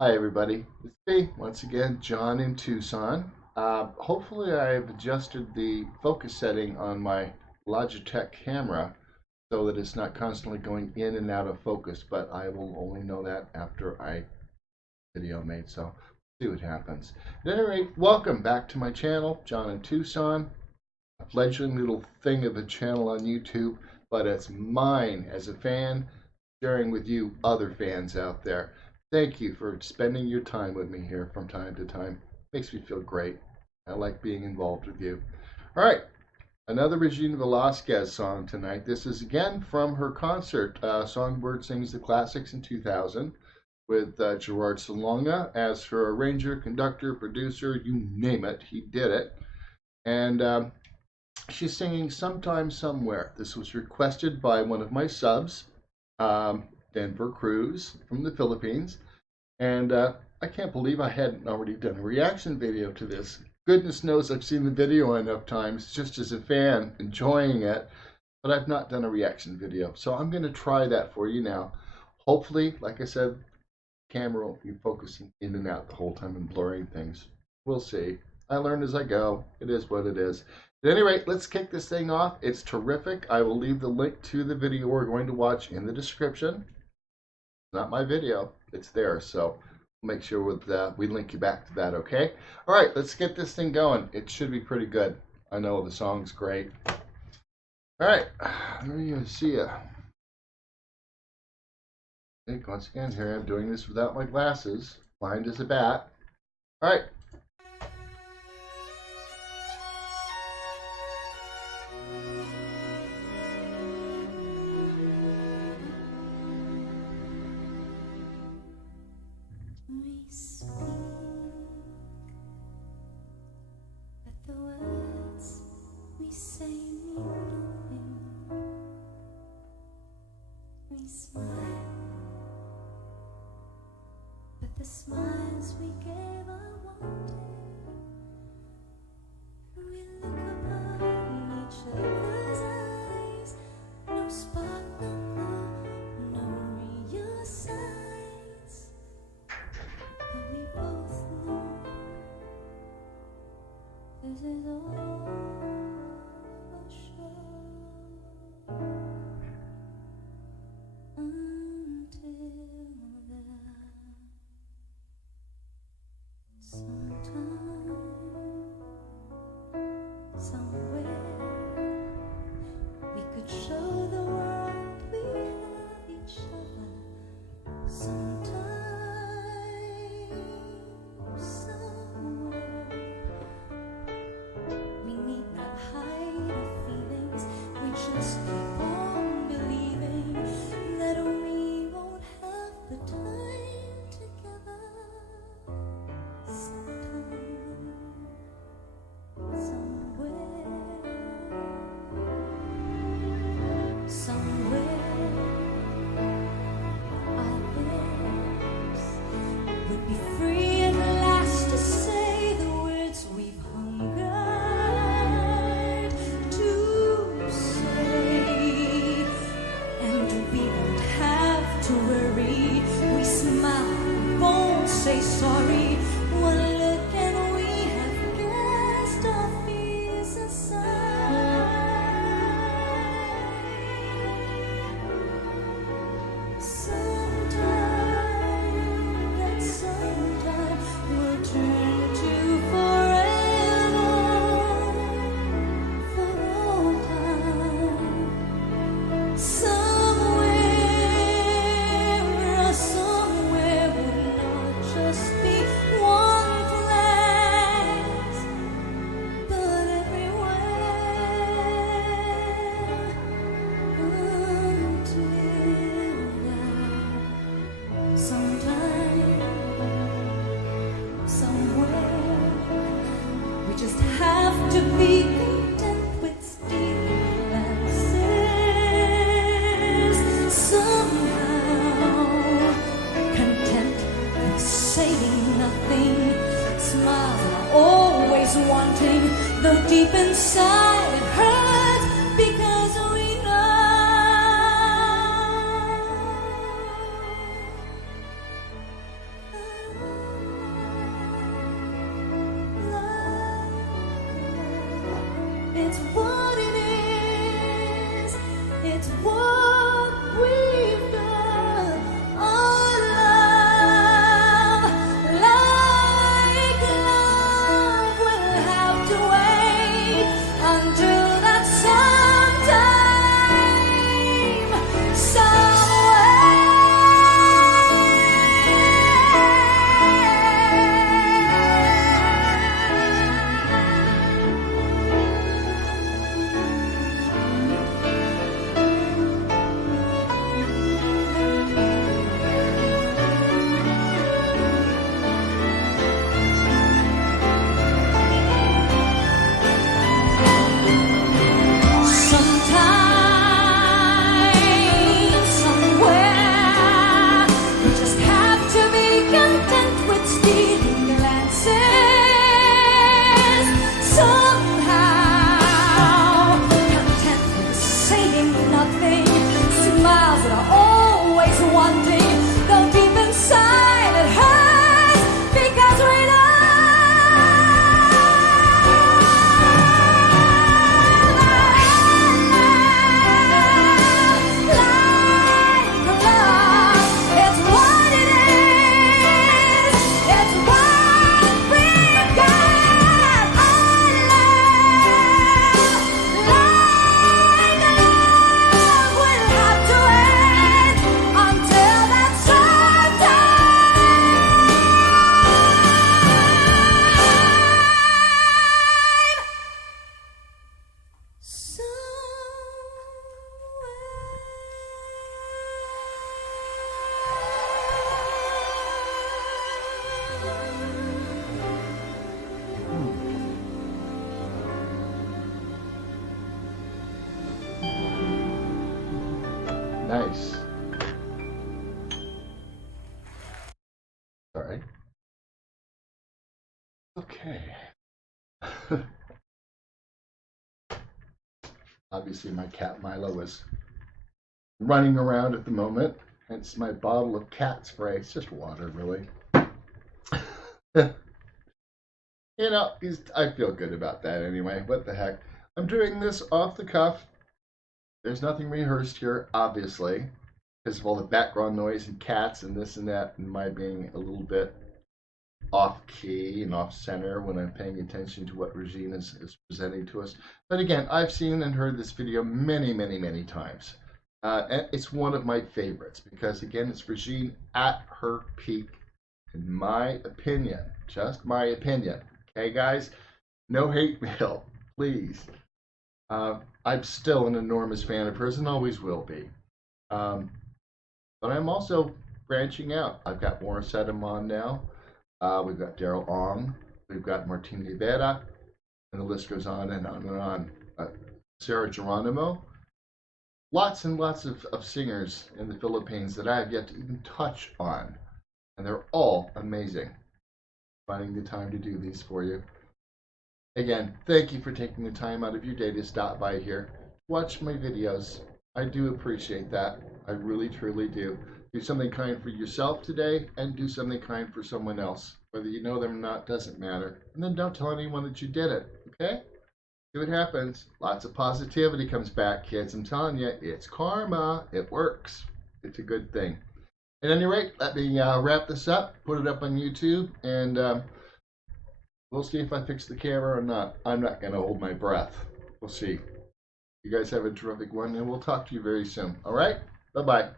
Hi everybody, it's me once again, John in Tucson. Hopefully I've adjusted the focus setting on my Logitech camera so that it's not constantly going in and out of focus, but I will only know that after I video made, so see what happens. At any rate, welcome back to my channel, John in Tucson, a fledgling little thing of a channel on YouTube, but it's mine as a fan, sharing with you other fans out there. Thank you for spending your time with me here from time to time. Makes me feel great. I like being involved with you. All right, another Regine Velasquez song tonight. This is again from her concert. Songbird Sings the Classics in 2000 with Gerard Salonga as her arranger, conductor, producer, you name it. He did it. And she's singing Sometime Somewhere. This was requested by one of my subs, Denver Cruz from the Philippines. And I can't believe I hadn't already done a reaction video to this. Goodness knows I've seen the video enough times just as a fan, enjoying it, but I've not done a reaction video. So I'm going to try that for you now. Hopefully, like I said, the camera won't be focusing in and out the whole time and blurring things. We'll see. I learn as I go. It is what it is. At any rate, let's kick this thing off. It's terrific. I will leave the link to the video we're going to watch in the description. Not my video, it's there, so make sure we link you back to that, okay? All right, let's get this thing going. It should be pretty good. I know the song's great. All right, let me see ya. Once again, here I'm doing this without my glasses, blind as a bat. All right. The smiles we gave are wanted. We look upon each other's eyes. No spark, no glow, no real signs. But we both know this is all for sure. Until then. Sometime, somewhere, we could show the world we have each other. Sometime, somewhere, we need not hide our feelings. We just keep on believing that we won't have the time together. Say sorry, one look and we have cast our fears aside. Sometime, that sometime will turn to forever, for all time. Somewhere would not just be one place, but everywhere. Until now, sometime, somewhere, we just have to be content with stealing glances. Somehow content with saying nothing. Smiles are always wanting, though deep inside it hurts because we know it's what it is. It's what we've done. Our love, like love, will have to wait until that sometime, somewhere, we just have to be content with stealing glances. Somehow, content with saying nothing, smiles that are always wanting, though deep inside it hurts because we know. Nice. Sorry. Okay. Obviously, my cat Milo is running around at the moment. Hence my bottle of cat spray. It's just water, really. You know, I feel good about that anyway. What the heck? I'm doing this off the cuff. There's nothing rehearsed here, obviously, because of all the background noise and cats and this and that, and my being a little bit off key and off center when I'm paying attention to what Regine is presenting to us. But again, I've seen and heard this video many, many, many times. And it's one of my favorites because, again, it's Regine at her peak, in my opinion. Just my opinion. Okay, guys? No hate mail, please. I'm still an enormous fan of hers and always will be. But I'm also branching out. I've got Warren Sedum on now. We've got Daryl Ong. We've got Martin Rivera. And the list goes on and on and on. Sarah Geronimo. Lots and lots of singers in the Philippines that I have yet to even touch on. And they're all amazing. Finding the time to do these for you. Again, thank you for taking the time out of your day to stop by here. Watch my videos. I do appreciate that. I really, truly do. Do something kind for yourself today and do something kind for someone else. Whether you know them or not doesn't matter. And then don't tell anyone that you did it, okay? See what happens. Lots of positivity comes back, kids. I'm telling you, it's karma. It works. It's a good thing. At any rate, let me wrap this up, put it up on YouTube, and we'll see if I fix the camera or not. I'm not going to hold my breath. We'll see. You guys have a terrific one, and we'll talk to you very soon. All right? Bye-bye.